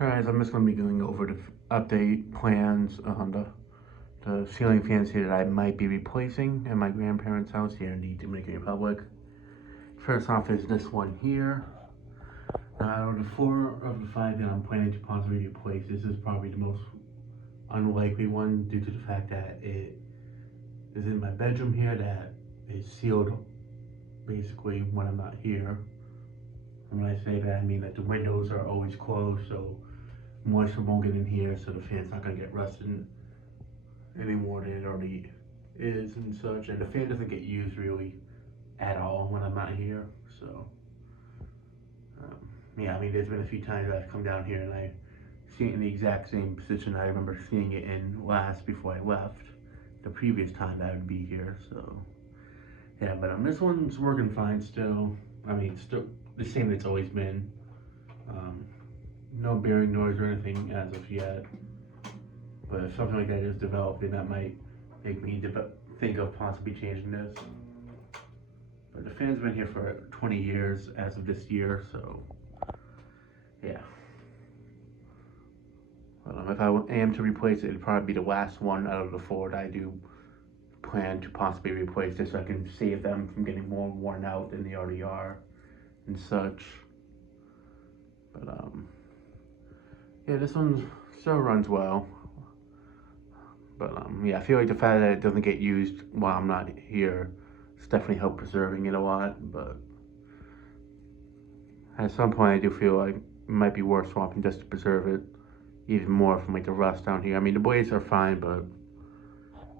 Alright, so I'm just going to be going over the update plans on the ceiling fans here that I might be replacing at my grandparents' house here in the Dominican Republic. First off is this one here. Out of the 4 of the 5 that I'm planning to possibly replace, this is probably the most unlikely one due to the fact that it is in my bedroom here that is sealed basically when I'm not here. And when I say that, I mean that the windows are always closed, so moisture won't get in here, so the fan's not gonna get rusted any more than it already is and such. And the fan doesn't get used really at all when I'm not here. So yeah, I mean, there's been a few times that I've come down here and I see it in the exact same position I remember seeing it in last before I left, the previous time that I would be here. So yeah, but this one's working fine still. I mean, it's still the same it's always been. No bearing noise or anything as of yet. But if something like that is developing, that might make me think of possibly changing this. But the fan's been here for 20 years as of this year, so yeah. If I am to replace it, it'd probably be the last one out of the 4 that I do plan to possibly replace this, so I can save them from getting more worn out than they already are and such. But yeah, this one still runs well. But yeah, I feel like the fact that it doesn't get used while I'm not here it's definitely helped preserving it a lot. But at some point I do feel like it might be worth swapping just to preserve it even more from like the rust down here. I mean, the blades are fine, but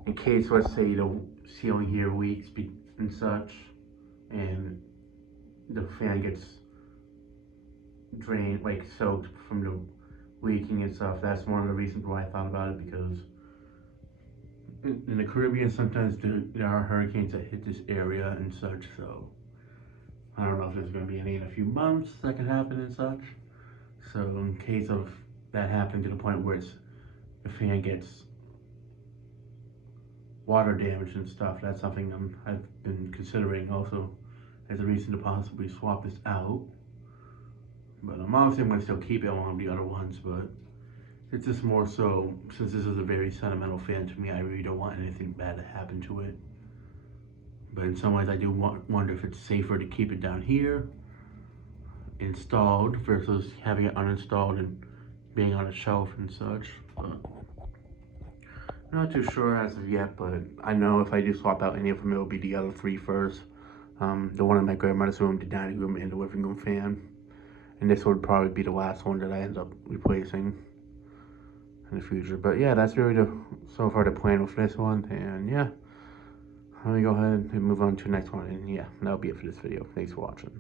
in case, let's say, the ceiling here leaks and such, and the fan gets drained, like soaked from the leaking and stuff, that's one of the reasons why I thought about it, because in the Caribbean sometimes there are hurricanes that hit this area and such, so I don't know if there's going to be any in a few months that could happen and such. So in case of that happening to the point where the fan gets water damage and stuff, that's something I've been considering also as a reason to possibly swap this out. But obviously I'm going to still keep it along with the other ones, but it's just more so, since this is a very sentimental fan to me, I really don't want anything bad to happen to it. But in some ways I do wonder if it's safer to keep it down here, installed, versus having it uninstalled and being on a shelf and such. But I'm not too sure as of yet, but I know if I do swap out any of them, it'll be the other 3 first. The one in my grandmother's room, the dining room, and the living room fan. And this would probably be the last one that I end up replacing in the future. But yeah, that's really so far the plan with this one. And yeah, let me go ahead and move on to the next one. And yeah, that'll be it for this video. Thanks for watching.